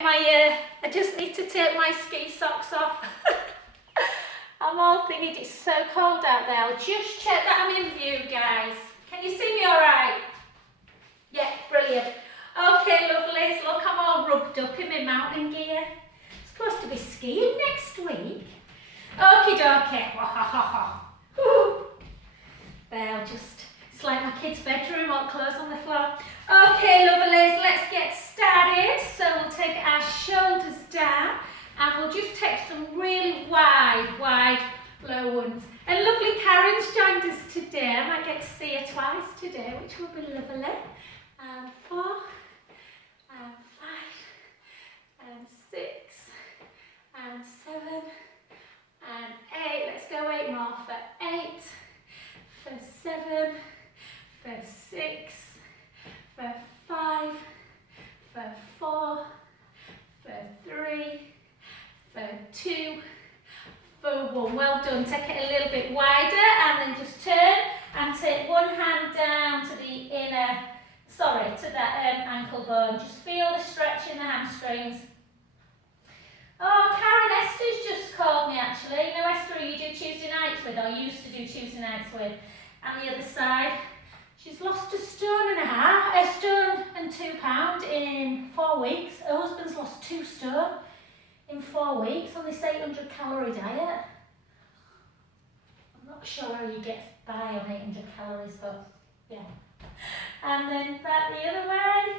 I just need to take my ski socks off. I'm all thinking it's so cold out there. I'll just check that I'm in view, guys. Can you see me all right? Yeah, brilliant. Okay, lovelies, look, I'm all rubbed up in my mountain gear. I'm supposed to be skiing next week. Okie dokie. There, it's like my kid's bedroom, all clothes on the floor. Okay, lovelies, let's get started. So we'll take our shoulders down and we'll just take some really wide, low ones. And lovely Karen's joined us today. I might get to see her twice today, which will be lovely. And 4, and 5, and 6, and 7, and 8. Let's go 8 more for 8, for 7, for 6, for 5, for 4, for 3, for 2, for 1. Well done. Take it a little bit wider and then just turn and take one hand down to the to that ankle bone. Just feel the stretch in the hamstrings. Oh, Karen, Esther's just called me actually. You know Esther, who you do Tuesday nights with, or used to do Tuesday nights with. And the other side, she's lost a stone and 2 pounds in 4 weeks. Her husband's lost 2 stone in 4 weeks on this 800 calorie diet. I'm not sure how you get by on 800 calories, but yeah. And then back the other way.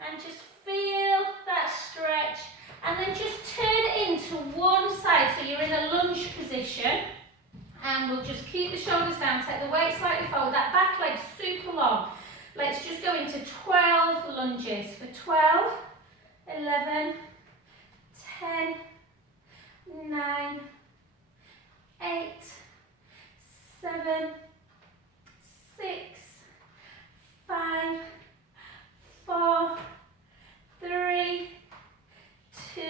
And just feel that stretch. And then just turn it into one side. So you're in a lunge position. And we'll just keep the shoulders down, take the weight slightly forward. That back leg's super long. Let's just go into 12 lunges. For 12, 11, 10, 9, 8, 7, 6, 5, 4, 3, 2,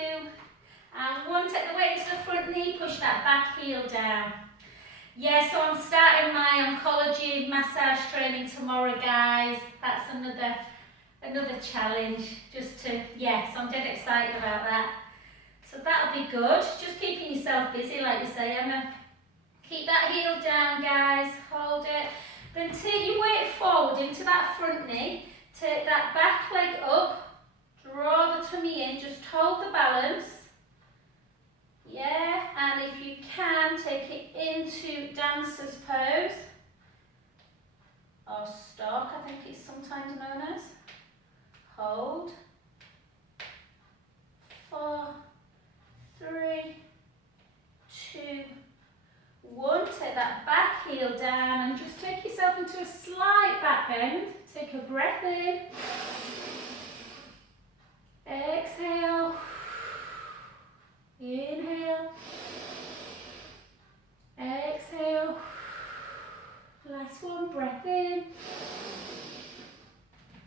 and 1. Take the weight into the front knee, push that back heel down. Yeah, so I'm starting my oncology massage training tomorrow, guys. That's another challenge. So I'm dead excited about that. So that'll be good. Just keeping yourself busy, like you say, Emma. Keep that heel down, guys. Hold it. Then take your weight forward into that front knee. Take that back leg up. Draw the tummy in. Just hold the balance. Yeah, and if you can, take it into dancer's pose. Or stalk, I think it's sometimes known as. Hold. 4, 3, 2, 1. Take that back heel down and just take yourself into a slight back bend. Take a breath in. Exhale. Inhale. Exhale. Last one, breath in.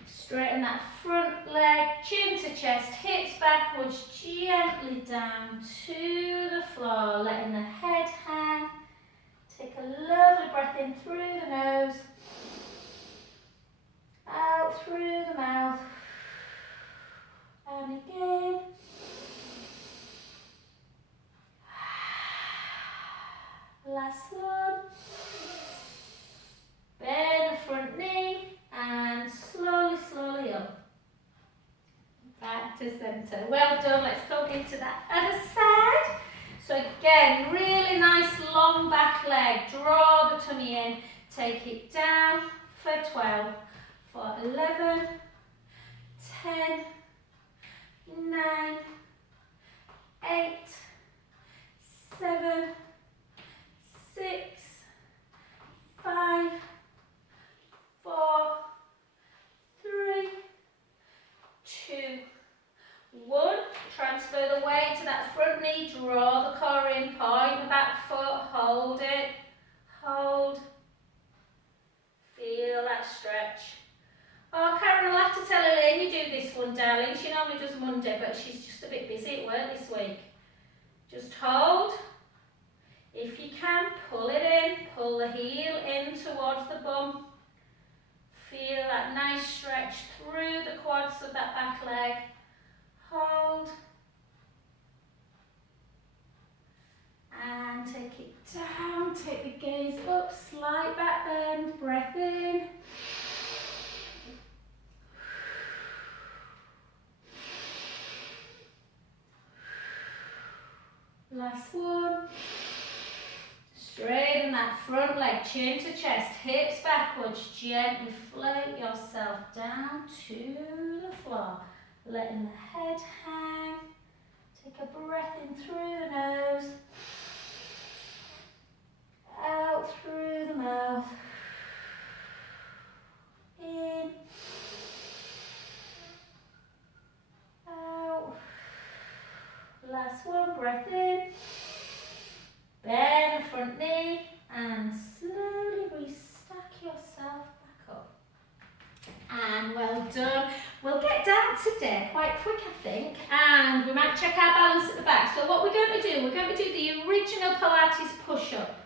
Straighten that front leg, chin to chest, hips backwards, gently down to the floor, letting the head hang. Take a lovely breath in through the nose, out through the mouth, and again. Last one. Bend the front knee and slowly up. Back to centre. Well done. Let's go into that other side. So again, really nice long back leg. Draw the tummy in. Take it down for 12, for 11, 10, 9, 8, 7, 6, 5, 4, 3, 2, 1. Transfer the weight to that front knee, draw the core in, point the back foot, hold it, hold. Feel that stretch. Oh, Karen, I'll have to tell Elaine you do this one, darling. She normally does Monday, but she's just a bit busy at work this week. Just hold. If you can, pull it in, pull the heel in towards the bum. Feel that nice stretch through the quads of that back leg. Last one. Straighten that front leg, chin to chest, hips backwards, gently float yourself down to the floor. Letting the head hang. Take a breath in through the nose. Out through the mouth. In. Out. Last one, breath in. Bend the front knee and slowly restack yourself back up. And well done. We'll get down today quite quick, I think, and we might check our balance at the back. So what we're going to do, we're going to do the original Pilates push-up.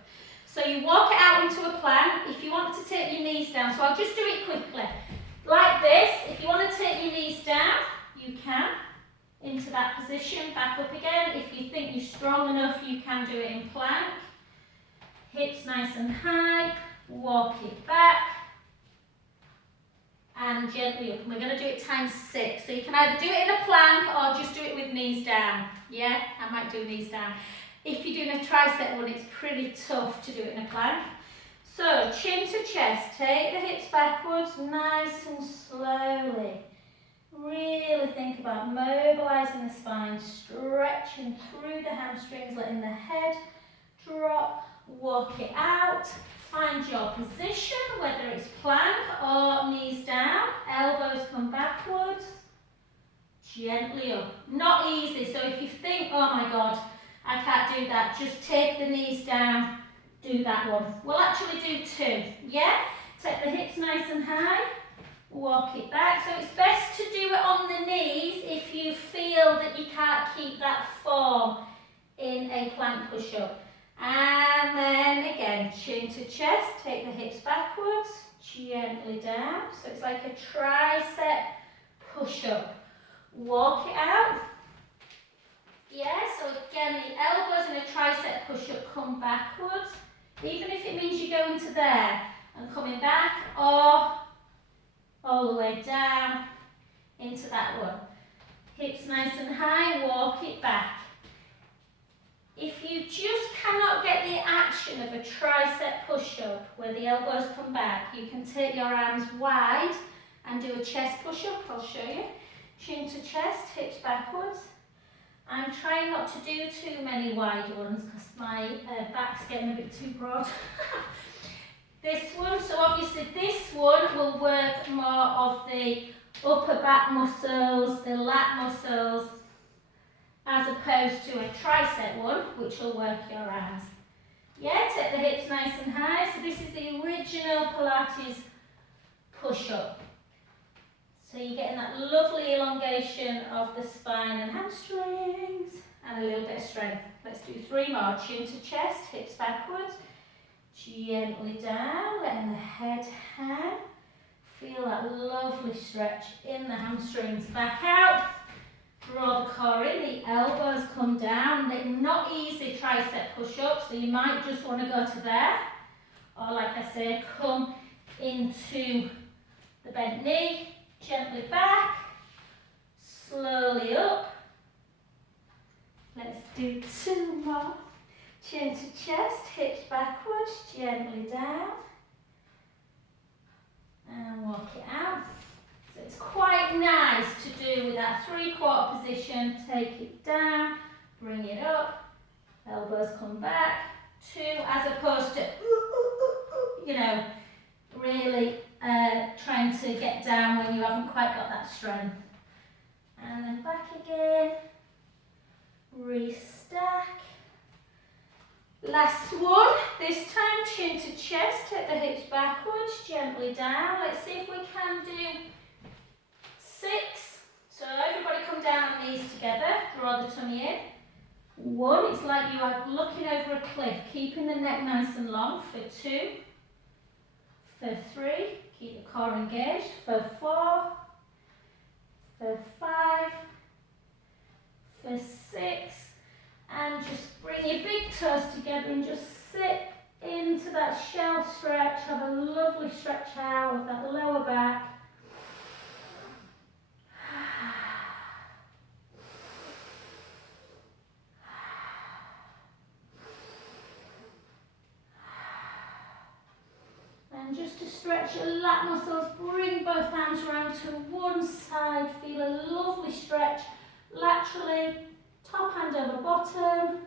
So you walk it out into a plank. If you want to take your knees down, so I'll just do it quickly. Like this, if you want to take your knees down, you can. Into that position, back up again. If you think you're strong enough, you can do it in plank. Hips nice and high, walk it back, and gently up. And we're going to do it times 6. So you can either do it in a plank or just do it with knees down. Yeah, I might do knees down. If you're doing a tricep one, it's pretty tough to do it in a plank. So, chin to chest, take the hips backwards, nice and slowly. Really think about mobilising the spine, stretching through the hamstrings, letting the head drop, walk it out. Find your position, whether it's plank or knees down, elbows come backwards, gently up. Not easy, so if you think, oh my God, I can't do that, just take the knees down, do that one. We'll actually do 2, yeah? Take the hips nice and high. Walk it back. So it's best to do it on the knees if you feel that you can't keep that form in a plank push-up. And then again, chin to chest, take the hips backwards, gently down. So it's like a tricep push-up. Walk it out. Yeah, so again, the elbows in a tricep push-up come backwards. Even if it means you're going to there and coming back, or all the way down into that one. Hips nice and high, walk it back. If you just cannot get the action of a tricep push-up where the elbows come back, you can take your arms wide and do a chest push-up. I'll show you. Chin to chest, hips backwards. I'm trying not to do too many wide ones because my back's getting a bit too broad. This one, so obviously this one will work more of the upper back muscles, the lat muscles, as opposed to a tricep one, which will work your arms. Yeah, take the hips nice and high. So this is the original Pilates push-up. So you're getting that lovely elongation of the spine and hamstrings, and a little bit of strength. Let's do 3 more. Chin to chest, hips backwards. Gently down, letting the head hang. Feel that lovely stretch in the hamstrings. Back out. Draw the core in. The elbows come down. They're not easy tricep push-ups, so you might just want to go to there. Or like I say, come into the bent knee. Gently back. Slowly up. Let's do 2 more. Chin to chest, hips backwards, gently down. And walk it out. So it's quite nice to do with that 3/4 position. Take it down, bring it up, elbows come back. 2, as opposed to, you know, really trying to get down when you haven't quite got that strength. And then back again. Restack. Last one, this time chin to chest, take the hips backwards, gently down. Let's see if we can do 6. So everybody come down on knees together, draw the tummy in. 1, it's like you are looking over a cliff, keeping the neck nice and long. For 2, for 3, keep the core engaged. For 4, for 5, for 6, and just bring your big toes together and just sit into that shelf stretch. Have a lovely stretch out of that lower back. And just to stretch your lat muscles, bring both arms around to one side. Feel a lovely stretch laterally, top hand over bottom.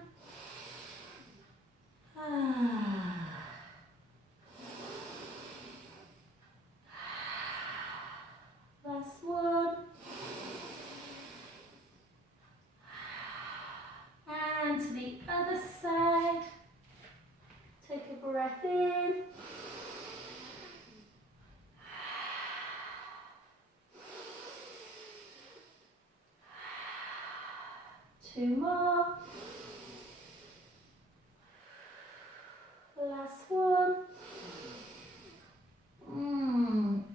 Last one. And to the other side. Take a breath in. Two more. Last one.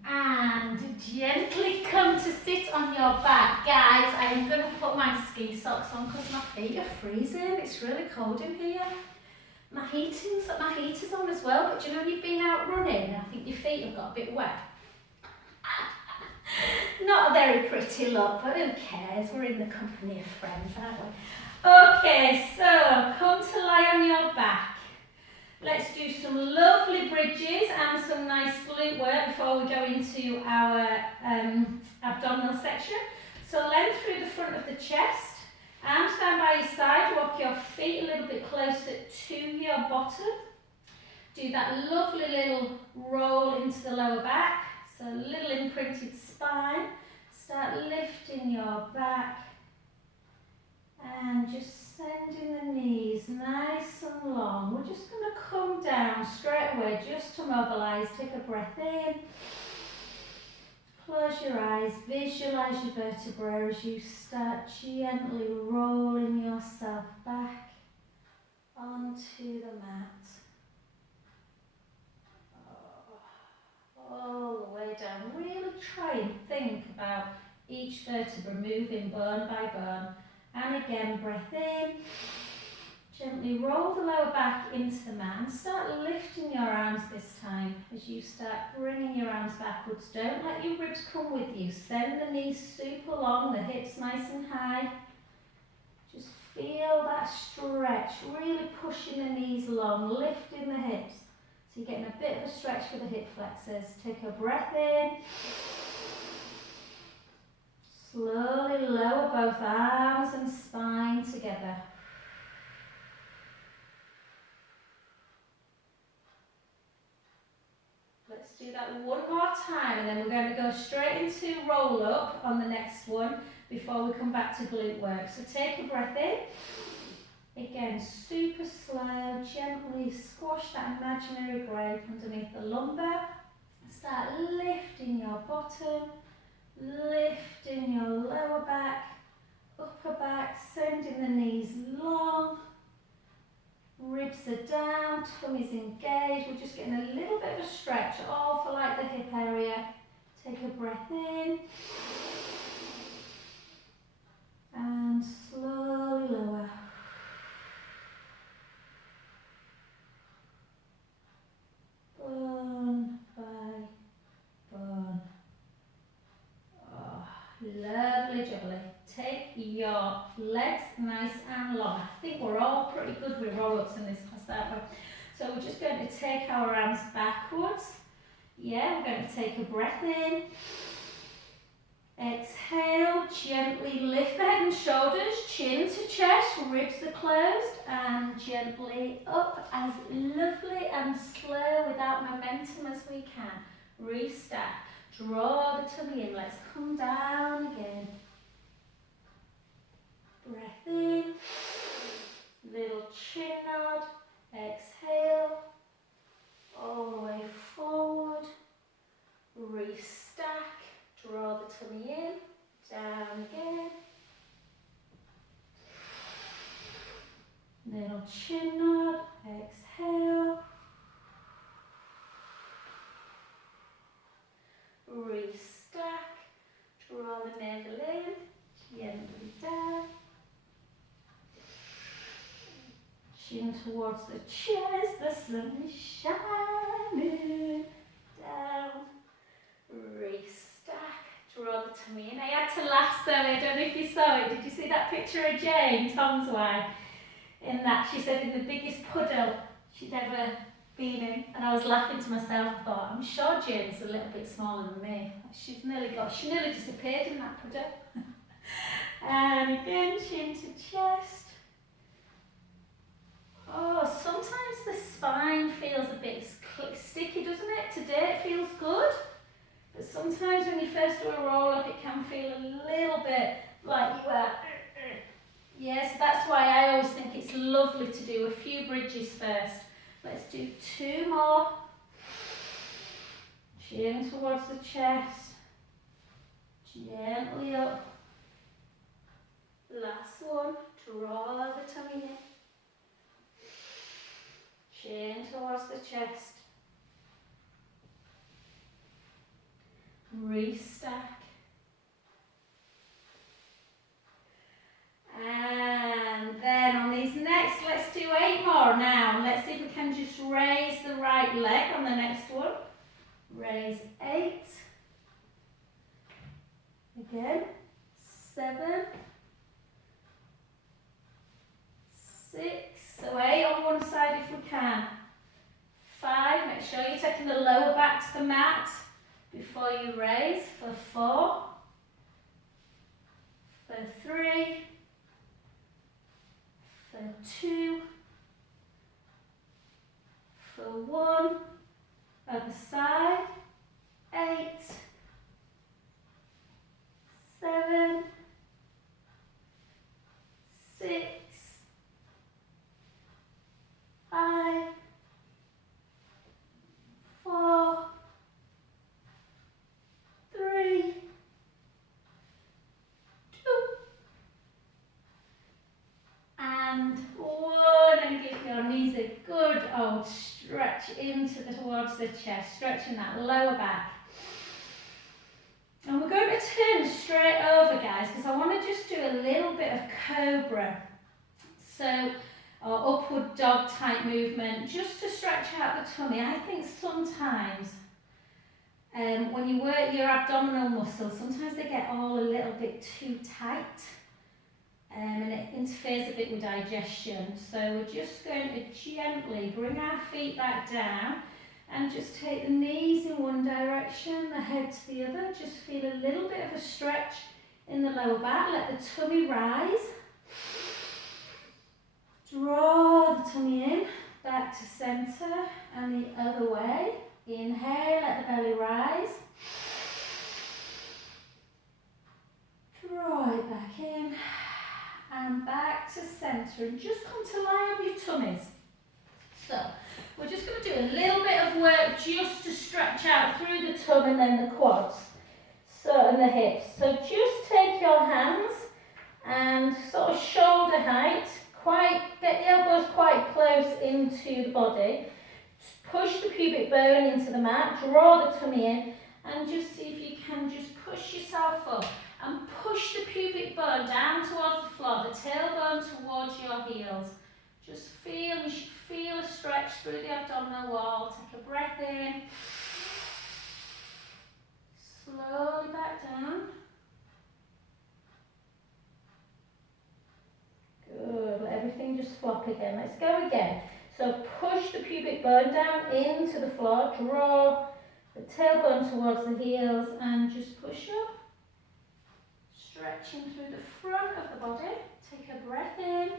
And gently come to sit on your back. Guys, I am going to put my ski socks on because my feet are freezing. It's really cold in here. My heater's on as well, but you know when you've been out running and I think your feet have got a bit wet. Not a very pretty look, but who cares? We're in the company of friends, aren't we? Okay, so come to lie on your back. Let's do some lovely bridges and some nice glute work before we go into our abdominal section. So length through the front of the chest, arms down by your side, walk your feet a little bit closer to your bottom. Do that lovely little roll into the lower back, so a little imprinted spine. Start lifting your back and just sending the knees nice and long. We're just going to come down straight away just to mobilise. Take a breath in. Close your eyes. Visualise your vertebrae as you start gently rolling yourself back onto the mat. All the way down. Really try and think about each vertebra moving bone by bone. And again, breath in. Gently roll the lower back into the mat and start lifting your arms this time as you start bringing your arms backwards. Don't let your ribs come with you. Send the knees super long, the hips nice and high. Just feel that stretch, really pushing the knees long, lifting the hips. So you're getting a bit of a stretch for the hip flexors. Take a breath in. Slowly lower both arms and spine together. Let's do that one more time and then we're going to go straight into roll up on the next one before we come back to glute work. So take a breath in. Again, super slow, gently squash that imaginary grape underneath the lumbar. Start lifting your bottom, lifting your lower back, upper back, sending the knees long. Ribs are down, tummy's engaged. We're just getting a little bit of a stretch, all for like the hip area. Take a breath in. And slowly lower. Bone by bone. Oh, lovely jubbly. Take your legs nice and long. I think we're all pretty good with roll-ups in this class, aren't we? So we're just going to take our arms backwards. Yeah, we're going to take a breath in. Exhale, gently lift the head and shoulders, chin to chest, ribs are closed, and gently up as lovely and slow without momentum as we can. Restack. Draw the tummy in. Let's come down again. Breath in. Little chin nod. Exhale. All the way forward. Restack. Draw the tummy in. Down again. Little chin nod. Exhale. Restack. Draw the navel in. Gently down. Chin towards the chest. The sun is shining. Down. Restack. Draw the tummy in. I had to laugh, so I don't know if you saw it. Did you see that picture of Jane, Tom's wife? In that, she said in the biggest puddle she'd ever been in, and I was laughing to myself. I thought, I'm sure Jane's a little bit smaller than me. She nearly disappeared in that puddle. And again, chin to chest. Oh, sometimes the spine feels a bit sticky, doesn't it? Today it feels good, but sometimes when you first do a roll up, it can feel a little bit like you are. Yes, that's why I always think it's lovely to do a few bridges first. Let's do 2 more. Chin towards the chest. Gently up. Last one. Draw the tummy in. Chin towards the chest. Restack. And then on these next, let's do 8 more now. Let's see if we can just raise the right leg on the next one. Raise 8. Again. 7. 6. So 8 on one side if we can. 5. Make sure you're taking the lower back to the mat before you raise. For 4. For 3. For 2, for 1, other side, 8, 7, 6, 5, 4, 3, 2, and 1, and give your knees a good old stretch towards the chest, stretching that lower back. And we're going to turn straight over, guys, because I want to just do a little bit of cobra. So, or upward dog type movement, just to stretch out the tummy. I think sometimes when you work your abdominal muscles, sometimes they get all a little bit too tight. And it interferes a bit with digestion. So we're just going to gently bring our feet back down and just take the knees in one direction, the head to the other. Just feel a little bit of a stretch in the lower back. Let the tummy rise. Draw the tummy in, back to centre and the other way. Inhale, let the belly rise. Draw it back in. And back to centre, and just come to lie on your tummies. So we're just going to do a little bit of work just to stretch out through the tum and then the quads, so and the hips. So just take your hands and sort of shoulder height, get the elbows quite close into the body. Just push the pubic bone into the mat, draw the tummy in, and just see if you can just push yourself up. And push the pubic bone down towards the floor, the tailbone towards your heels. You should feel a stretch through the abdominal wall. Take a breath in. Slowly back down. Good, let everything just flop again. Let's go again. So push the pubic bone down into the floor, draw the tailbone towards the heels and just push up. Stretching through the front of the body. Take a breath in.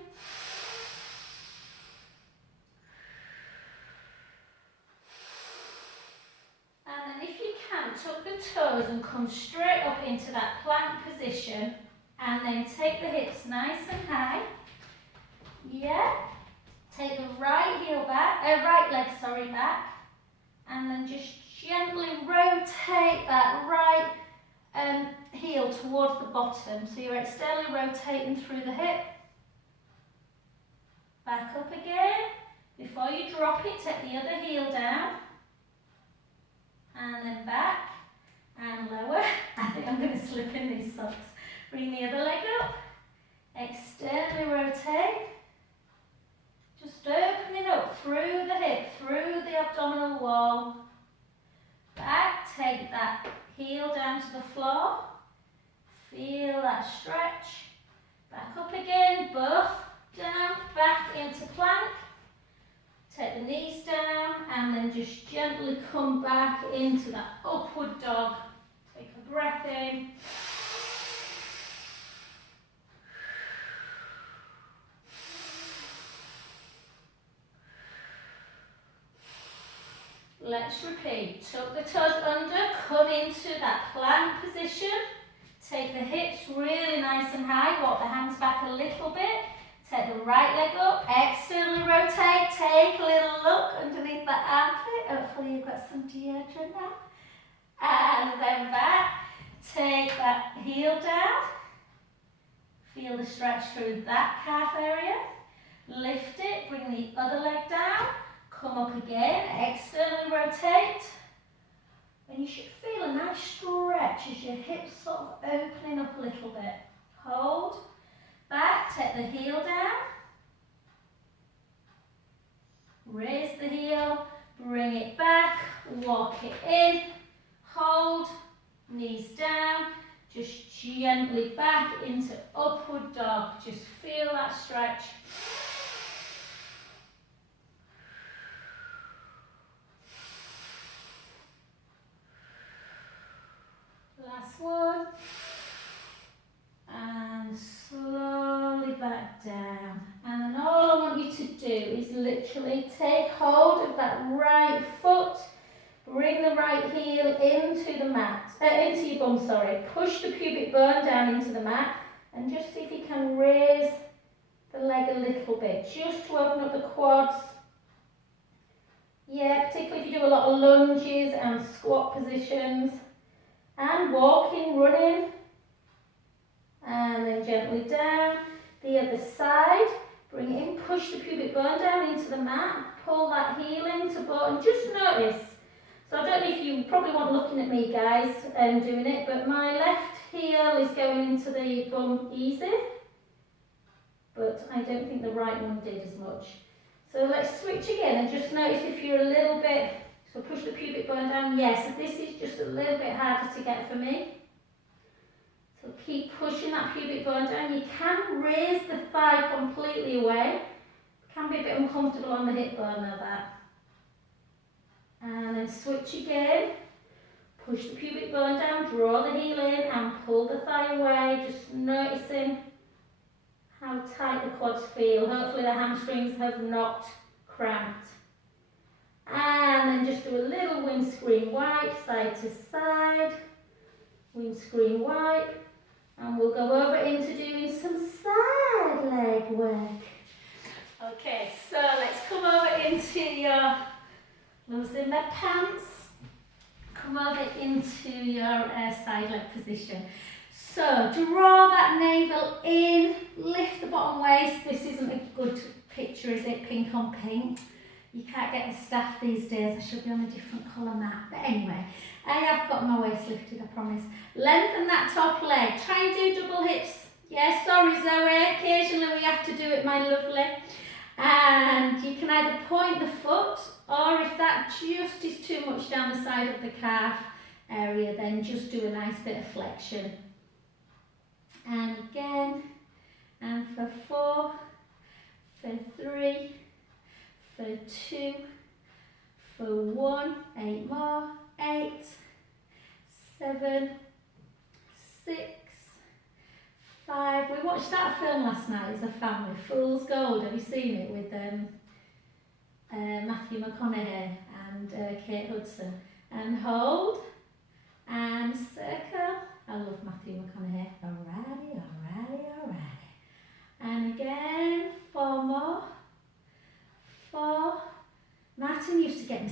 And then if you can, tuck the toes and come straight up into that plank position. And then take the hips nice and high. Yeah. Take the right leg back. And then just gently rotate that right heel towards the bottom, so you're externally rotating through the hip. Back up again. Before you drop it, take the other heel down. And then back and lower. I think I'm going to slip in these socks. Bring the other leg up. Externally rotate. Just opening up through the hip, through the abdominal wall. Back, take that heel down to the floor. Feel that stretch. Back up again, both down, back into plank. Take the knees down and then just gently come back into that upward dog. Take a breath in. Let's repeat. Tuck the toes under, come into that plank position. Take the hips really nice and high, walk the hands back a little bit. Take the right leg up, externally rotate, take a little look underneath the armpit. Hopefully you've got some deodorant now. And then back, take that heel down. Feel the stretch through that calf area. Lift it, bring the other leg down. Come up again, externally rotate. And you should feel a nice stretch as your hips sort of opening up a little bit. Hold. Back, take the heel down. Raise the heel, bring it back, walk it in. Hold, knees down. Just gently back into upward dog. Just feel that stretch. Last one. And slowly back down. And then all I want you to do is literally take hold of that right foot. Bring the right heel into the mat, into your bum, sorry. Push the pubic bone down into the mat and just see if you can raise the leg a little bit, just to open up the quads. Yeah, particularly if you do a lot of lunges and squat positions. And walking, running. And then gently down. The other side. Bring it in, push the pubic bone down into the mat. Pull that heel into both and just notice. So I don't know if you probably weren't looking at me guys doing it, but my left heel is going into the bum easy. But I don't think the right one did as much. So let's switch again and just notice if you're a little bit, so push the pubic bone down. Yes, this is just a little bit harder to get for me. So keep pushing that pubic bone down. You can raise the thigh completely away. It can be a bit uncomfortable on the hip bone though, that. And then switch again. Push the pubic bone down, draw the heel in and pull the thigh away. Just noticing how tight the quads feel. Hopefully the hamstrings have not cramped. And then just do a little windscreen wipe, side to side. Windscreen wipe. And we'll go over into doing some side leg work. Okay, so let's come over into your losing my pants. Come over into your side leg position. So draw that navel in, lift the bottom waist. This isn't a good picture, is it? Pink on pink. You can't get the staff these days. I should be on a different colour mat. But anyway, I have got my waist lifted, I promise. Lengthen that top leg. Try and do double hips. Yeah, sorry Zoe. Occasionally we have to do it, my lovely. And you can either point the foot, or if that just is too much down the side of the calf area, then just do a nice bit of flexion. And again, and for 4, for 3, for 2, for 1, 8 more, 8, 7, 6, 5. We watched that film last night as a family, Fool's Gold. Have you seen it with Matthew McConaughey and Kate Hudson? And hold, and circle. I love Matthew McConaughey. Alrighty, alrighty, alrighty. And again, 4 more. 4. Martin used to get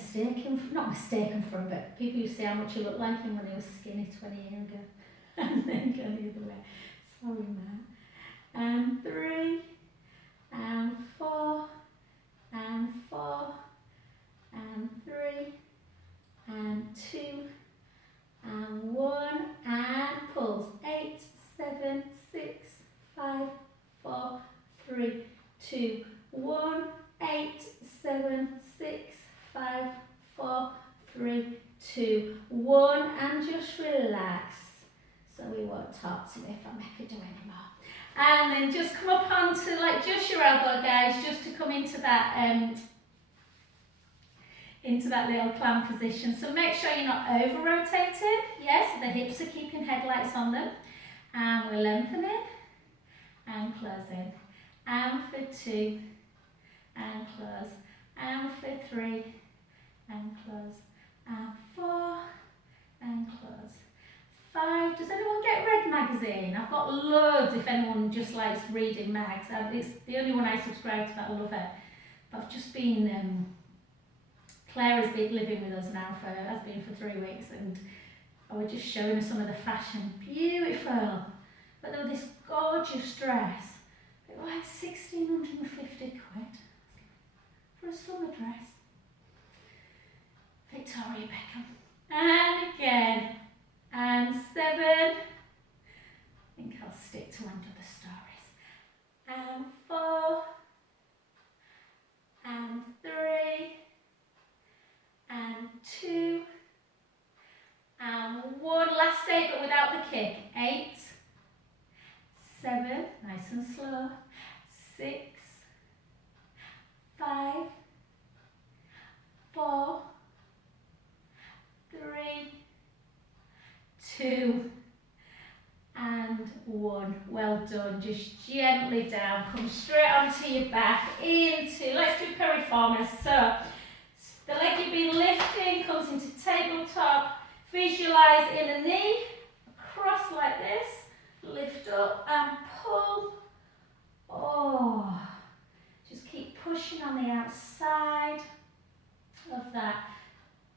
not mistaken for him, but people used to say how much he looked like him when he was skinny 20 years ago. And then go the other way. Sorry, Matt. And 3, and 4, and 4, and 3, and 2, and 1, and pulls. 8, 7, 6, 5, 4, 3, 2, 1. 8, 7, 6, 5, 4, 3, 2, 1, and just relax. So we won't talk to me if I make her do anymore. And then just come up onto like just your elbow, guys, just to come into that into that little clam position. So make sure you're not over rotating. Yes, the hips are keeping headlights on them. And we're lengthening and closing. And for 2 and close. And for 3 and close. And 4 and close. 5. Does anyone get Red magazine? I've got loads if anyone just likes reading mags. It's the only one I subscribe to that I love it. But I've just been, Claire has been living with us now has been for 3 weeks, and I was just showing her some of the fashion. Beautiful. But they were this gorgeous dress. It was like 1,650 quid for a summer dress. Victoria Beckham. And again. And 7. I think I'll stick to Under the Stories. And 4. And 3. And 2. And 1. Last 8, but without the kick. 8. 7. Nice and slow. 6. 5. 4. 3. 2 and 1. Well done. Just gently down. Come straight onto your back. Into, let's do piriformis. So the leg you've been lifting comes into tabletop. Visualize inner knee. Across like this. Lift up and pull. Oh. Just keep pushing on the outside of that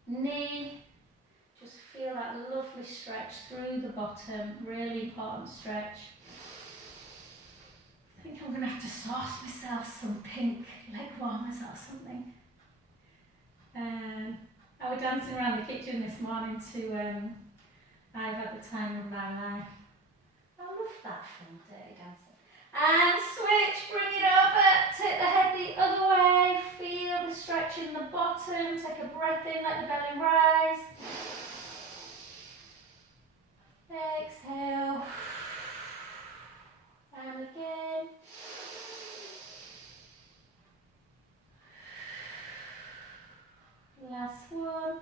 knee. Just feel that lovely stretch through the bottom, really important stretch. I think I'm going to have to source myself some pink leg warmers or something. I was dancing around the kitchen this morning to I've Had the Time of My Life. I love that film, Dirty Dancing. And switch, bring it over, take the head the other way, feel the stretch in the bottom, take a breath in, let the belly rise. Exhale. And again. Last one.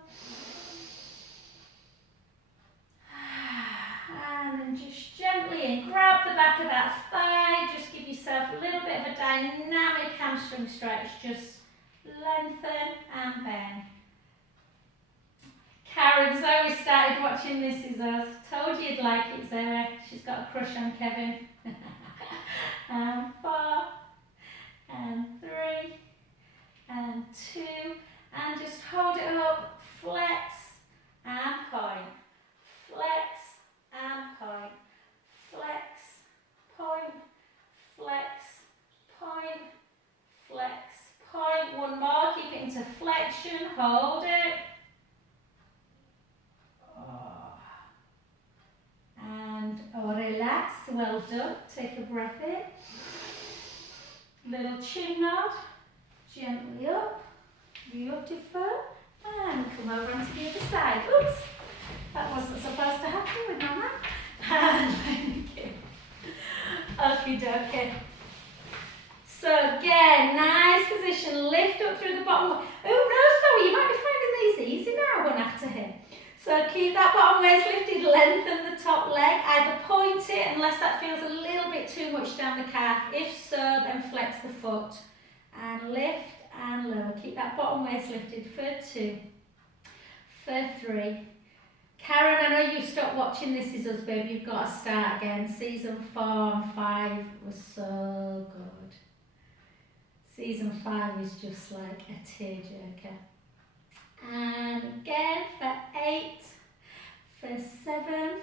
And then just gently in. Grab the back of that thigh. Just give yourself a little bit of a dynamic hamstring stretch. Just lengthen and bend. Karen, Zoe started watching This Is Us. Told you you'd like it, Zoe. She's got a crush on Kevin. And 4, and 3, and 2, and just hold it up. Flex and point. Flex and point. Flex, point, flex, point, flex, point. One more. Keep it into flexion. Hold it. And relax, well done. Take a breath in. Little chin nod. Gently up. Beautiful. And come over onto the other side. Oops. That wasn't supposed to happen with Mama. And thank you. Okie dokie. So again, nice position. Lift up through the bottom. Oh no, Zoe, you might be finding these easy now, one after him. So keep that bottom waist lifted, lengthen the top leg, either point it unless that feels a little bit too much down the calf. If so, then flex the foot and lift and lower. Keep that bottom waist lifted for 2, for 3. Karen, I know you've stopped watching This Is Us, babe. You've got to start again. Season 4 and 5 was so good. Season 5 is just like a tearjerker. And again for 8, for 7,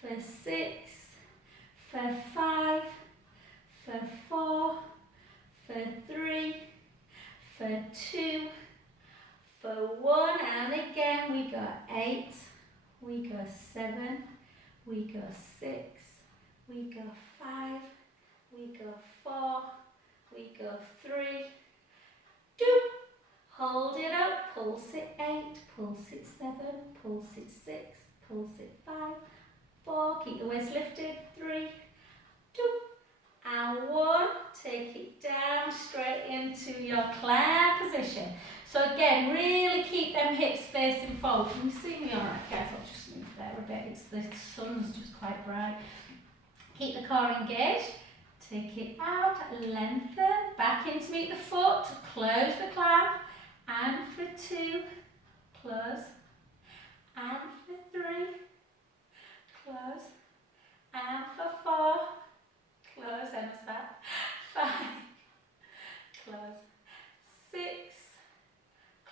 for 6, for 5, for 4, for 3, for 2, for 1, and again we go 8, we go 7, we go 6, we go 5, we go 4, we go 3, 2, hold it up, pulse it 8, pulse it 7, pulse it 6, pulse it 5, 4, keep the waist lifted, 3, 2, and 1, take it down straight into your clam position. position. So again, really keep them hips facing forward. Can you see me all right? Careful, I'll just move there a bit. It's the sun's just quite bright. Keep the core engaged. Take it out, lengthen, back in to meet the foot, close the clamp, and for 2, close, and for 3, close, and for 4, close, Emma's back, 5, close, 6,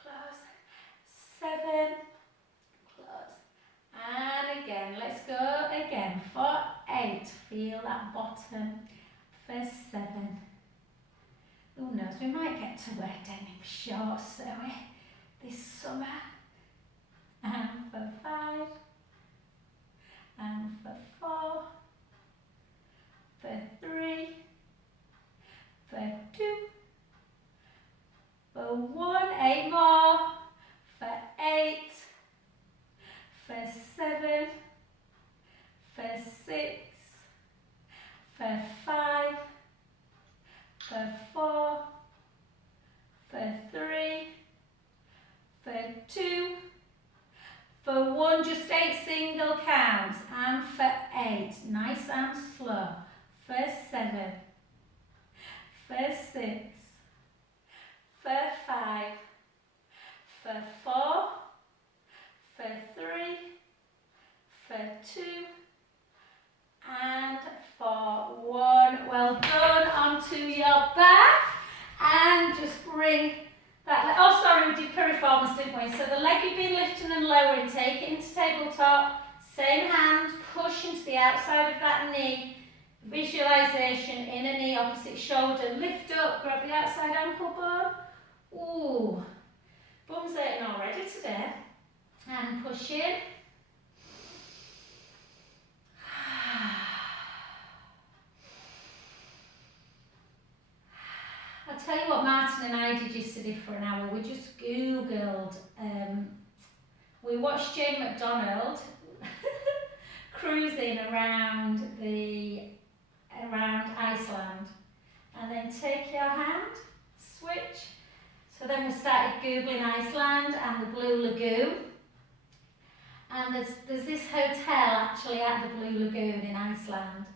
close, 7, close, and again, let's go again, for 8, feel that bottom, for 7, who knows, we might get to wear denim shorts, so this summer, and for 5, and for 4, for 3, for 2, for 1, 8 more, for 8, for 7, for 6, for 5, for 4, for 3, for 2, for 1, just 8 single counts, and for 8, nice and slow, for 7, for 6, for 5, for 4, for 3, for 2, and for 1. Well done, onto your back, and just bring that leg. Oh sorry, we did piriformis, didn't we? So the leg you've been lifting and lowering, take it into tabletop, same hand, push into the outside of that knee, visualization, inner knee, opposite shoulder, lift up, grab the outside ankle bone. Ooh, bum's hurting already today, and push in. I'll tell you what Martin and I did yesterday for an hour. We just Googled, we watched Jane McDonald cruising around Iceland, and then take your hand, switch. So then we started Googling Iceland and the Blue Lagoon. And there's this hotel actually at the Blue Lagoon in Iceland.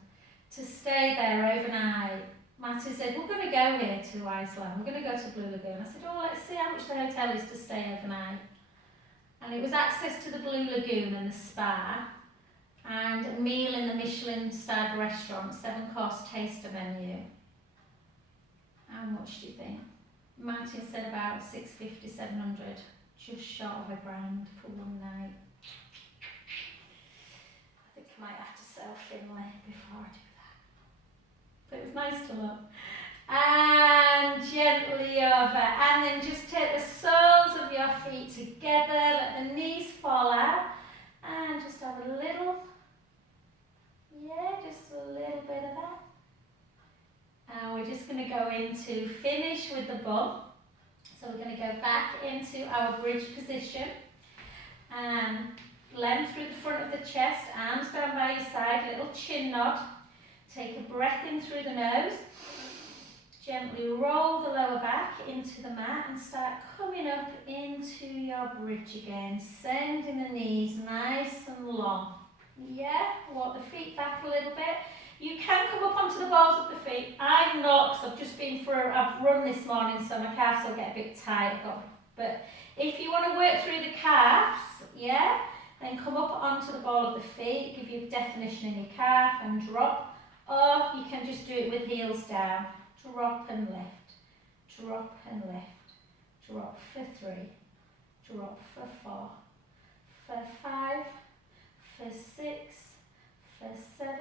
To stay there overnight, Matty said, we're going to go here to Iceland, we're going to go to Blue Lagoon. I said, oh, let's see how much the hotel is to stay overnight. And it was access to the Blue Lagoon and the spa, and a meal in the Michelin-starred restaurant, 7-course taster menu. How much do you think? Martin said about 650, 700, just short of £1,000 for one night. I think I might have to sell Finlay before I do that. But it was nice to look. And gently over, and then just take the soles of your feet together, let the knees fall out, and just have a little, just a little bit of that. And we're just going to go into finish with the bum. So we're going to go back into our bridge position, and length through the front of the chest, arms down by your side, little chin nod. Take a breath in through the nose. Gently roll the lower back into the mat and start coming up into your bridge again. Sending the knees nice and long. Walk the feet back a little bit. You can come up onto the balls of the feet. I'm not, because I've just been I've run this morning, so my calves will get a bit tight. But if you want to work through the calves, then come up onto the ball of the feet, give you definition in your calf and drop. Or you can just do it with heels down. Drop and lift, drop and lift, drop for 3, drop for 4, for 5, for 6, for 7,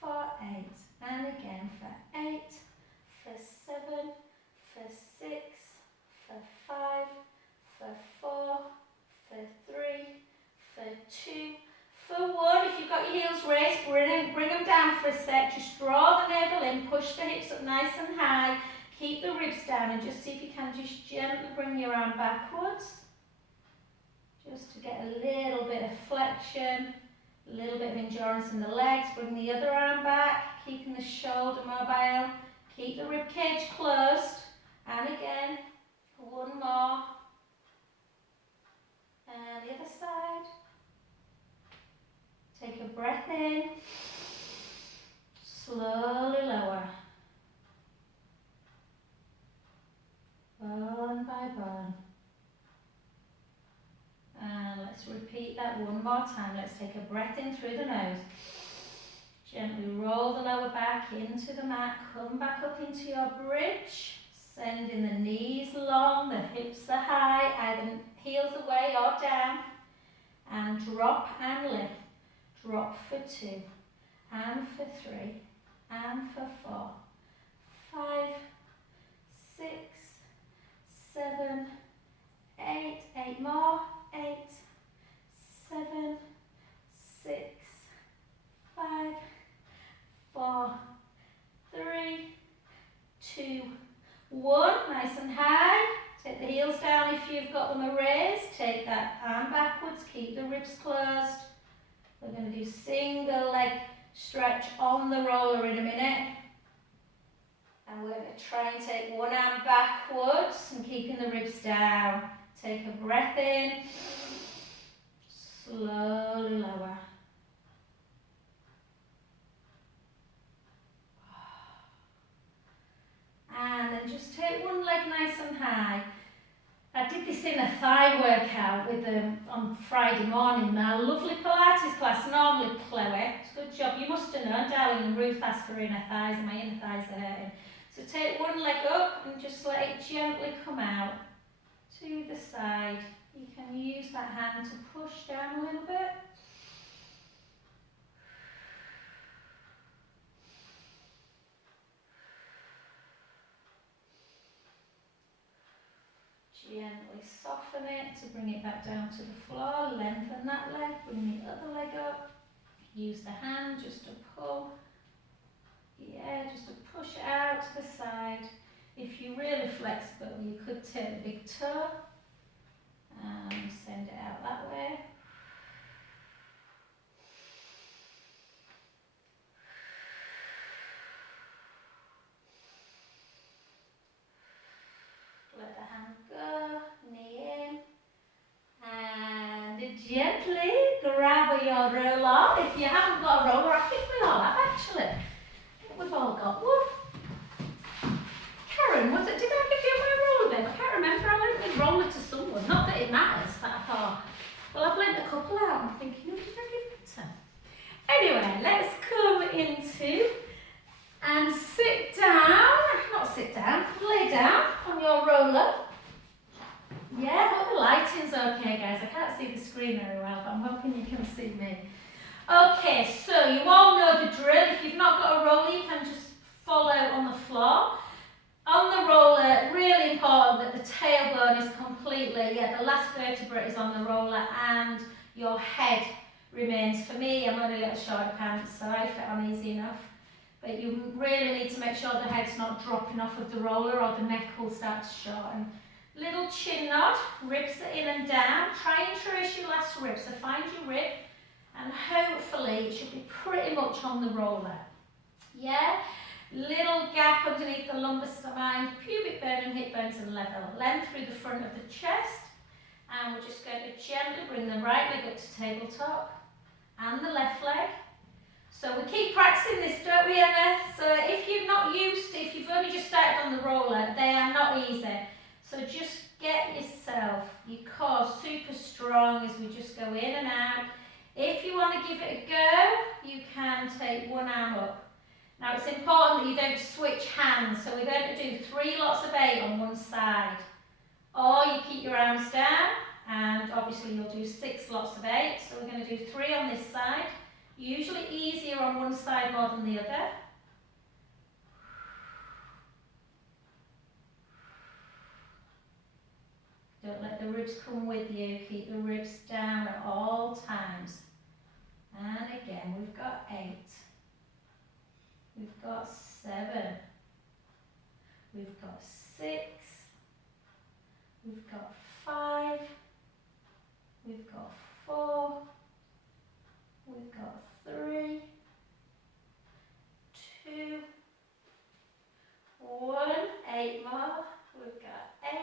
for 8, and again for 8, for 7, for 6, for 5, for 4, for 3, for 2, for 1. If you've got your heels raised, bring them down for a sec. Just draw the navel in, push the hips up nice and high, keep the ribs down, and just see if you can just gently bring your arm backwards. Just to get a little bit of flexion, a little bit of endurance in the legs. Bring the other arm back, keeping the shoulder mobile. Keep the rib cage closed. And again, One more. And the other side. Take a breath in. Slowly lower. Bone by bone. And let's repeat that one more time. Let's take a breath in through the nose. Gently roll the lower back into the mat. Come back up into your bridge. Sending the knees long, the hips are high, either heels away or down. And drop and lift. Drop for 2. And for 3. And for 4. 5, 6, 7, 8. 8 more. 8, 7, 6, 5, 4, 3, 2, 1. Nice and high. Take the heels down if you've got them raised. Take that arm backwards. Keep the ribs closed. We're going to do single leg stretch on the roller in a minute. And we're going to try and take one arm backwards and keeping the ribs down. Take a breath in. Slowly lower. And then just take one leg nice and high. I did this in a thigh workout with them on Friday morning. My lovely Pilates class, normally Chloe. It's a good job. You must have known, darling, and Ruth asked for inner thighs, and my inner thighs are hurting. So take one leg up and just let it gently come out to the side. You can use that hand to push down a little bit. Gently soften it to bring it back down to the floor. Lengthen that leg, bring the other leg up. Use the hand just to pull. Yeah, just to push it out to the side. If you're really flexible, you could take the big toe and send it out that way. Let the hand go, knee in. And gently grab your roller. If you haven't got a roller, I think we all have actually. I think we've all got one. Karen, did I give you my roller babe? I can't remember. I lent my roller to someone. Not that it matters, but I thought, well, I've lent a couple out. I'm thinking, who did I give it to? Anyway, let's come into and sit down. Not sit down, lay down on your roller. Yeah, I hope the lighting's okay, guys. I can't see the screen very well, but I'm hoping you can see me. Okay, so you all know the drill. If you've not got a roller, you can just fall out on the floor. On the roller, really important that the tailbone is completely, the last vertebrae is on the roller and your head remains. For me, I'm only a little short of pants, so I fit on easy enough. But you really need to make sure the head's not dropping off of the roller or the neck will start to shorten. Little chin nod, ribs are in and down. Try and trace your last rib, so find your rib and hopefully it should be pretty much on the roller. Yeah? Little gap underneath the lumbar spine, pubic bone and hip bones are level. Length through the front of the chest. And we're just going to gently bring the right leg up to tabletop and the left leg. So we keep practicing this, don't we, Emma? So if you've only just started on the roller, they are not easy. So just get yourself, your core super strong as we just go in and out. If you want to give it a go, you can take one arm up. Now it's important that you don't switch hands, so we're going to do 3 lots of 8 on one side. Or you keep your arms down, and obviously you'll do 6 lots of 8. So we're going to do 3 on this side. Usually easier on one side more than the other. Don't let the ribs come with you. Keep the ribs down at all times. And again, we've got 8. We've got 7. We've got 6. We've got 5. We've got 4. We've got 3. 2. 1. 8 more. We've got 8.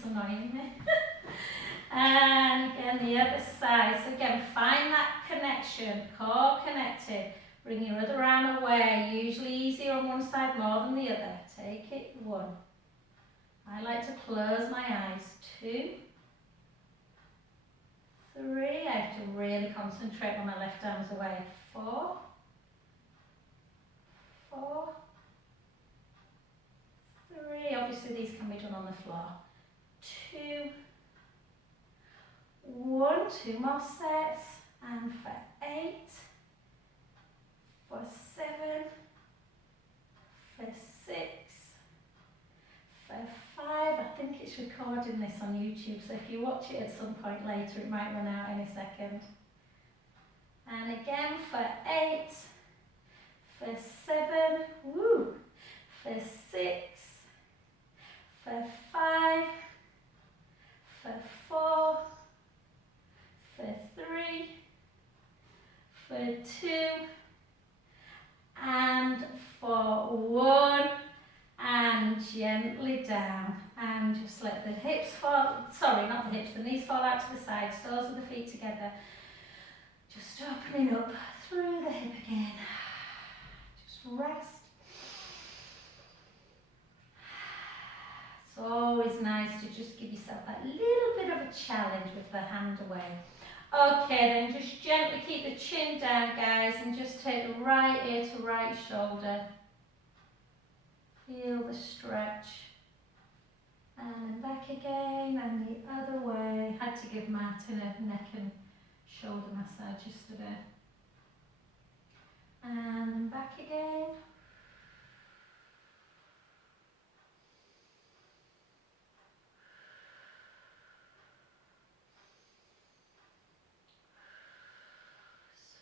it's annoying me. And again, the other side. So again, find that connection, core connected. Bring your other arm away, usually easier on one side more than the other. Take it, 1. I like to close my eyes. 2, 3. I have to really concentrate when my left arm's away. 4, 4, 3. Obviously these can be done on the floor. 2, 1. 2 more sets. And for 8, for 7, for 6, for 5. I think it's recording this on YouTube, so if you watch it at some point later, it might run out any second. And again for 8, for 7, woo, for 6, for 5, for 4, for 3, for 2, and for 1, and gently down, and just let the hips fall, sorry, not the hips, the knees fall out to the side, soles of the feet together, just opening up through the hip again, just rest. It's always nice to just give yourself that little bit of a challenge with the hand away. Okay, then just gently keep the chin down, guys, and just take the right ear to right shoulder. Feel the stretch. And then back again, and the other way. Had to give Martin a neck and shoulder massage yesterday. And then back again.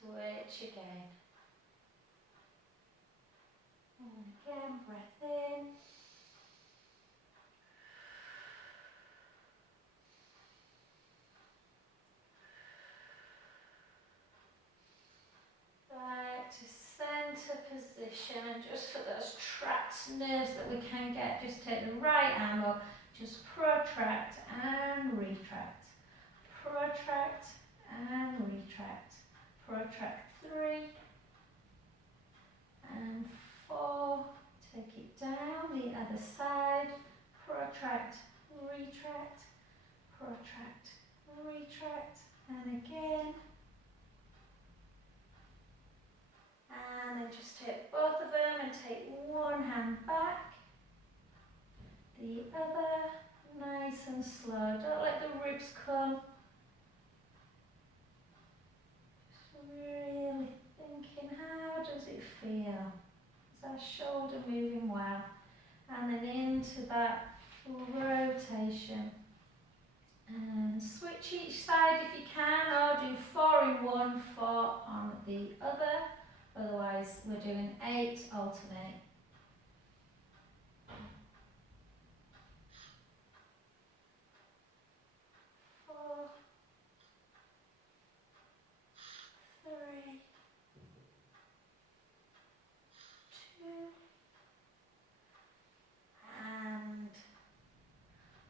Switch again. And again, breath in. Back to centre position, and just for those trapped nerves that we can get, just take the right arm up, just protract and retract. Protract and retract. Protract 3 and 4. Take it down the other side. Protract, retract, protract, retract, and again. And then just take both of them and take one hand back, the other, nice and slow. Don't let the ribs come. Just really thinking, how does it feel? Is our shoulder moving well? And then into that rotation. And switch each side if you can, or do 4 in one, 4 on the other. Otherwise, we're doing 8 alternate. 4, 3, 2, and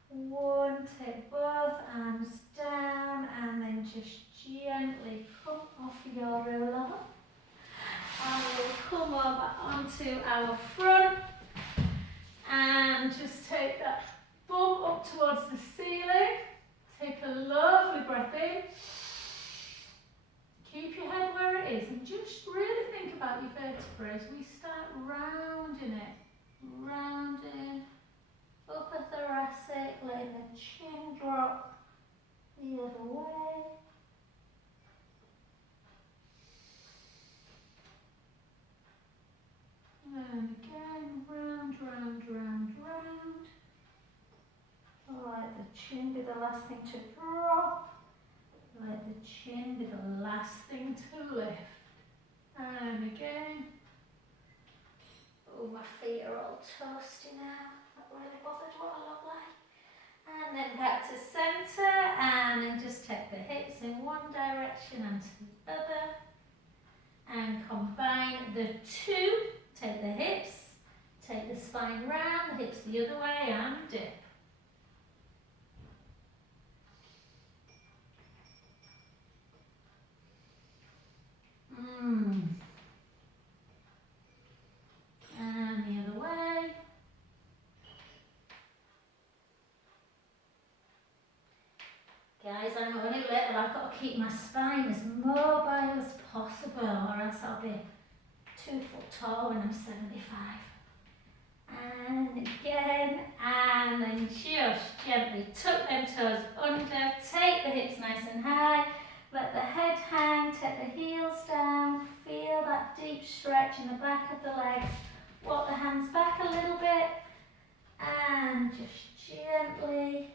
1. Take both arms down and then just gently come off your roller. And we'll come over onto our front and just take that bum up towards the ceiling. Take a lovely breath in. Keep your head where it is and just really think about your vertebrae as we start rounding it. Rounding, upper thoracic, let the chin drop the other way. And again, round, round, round, round. Let the chin be the last thing to drop. Let the chin be the last thing to lift. And again. Oh, my feet are all toasty now. Not really bothered what I look like. And then back to centre, and then just take the hips in one direction and to the other. And combine the 2. Take the hips, take the spine round, the hips the other way, and dip. really little, I've got to keep my spine as mobile as possible, or else I'll be 2 foot tall when I'm 75. And again, and then just gently tuck them toes under, take the hips nice and high, let the head hang, take the heels down, feel that deep stretch in the back of the legs, walk the hands back a little bit, and just gently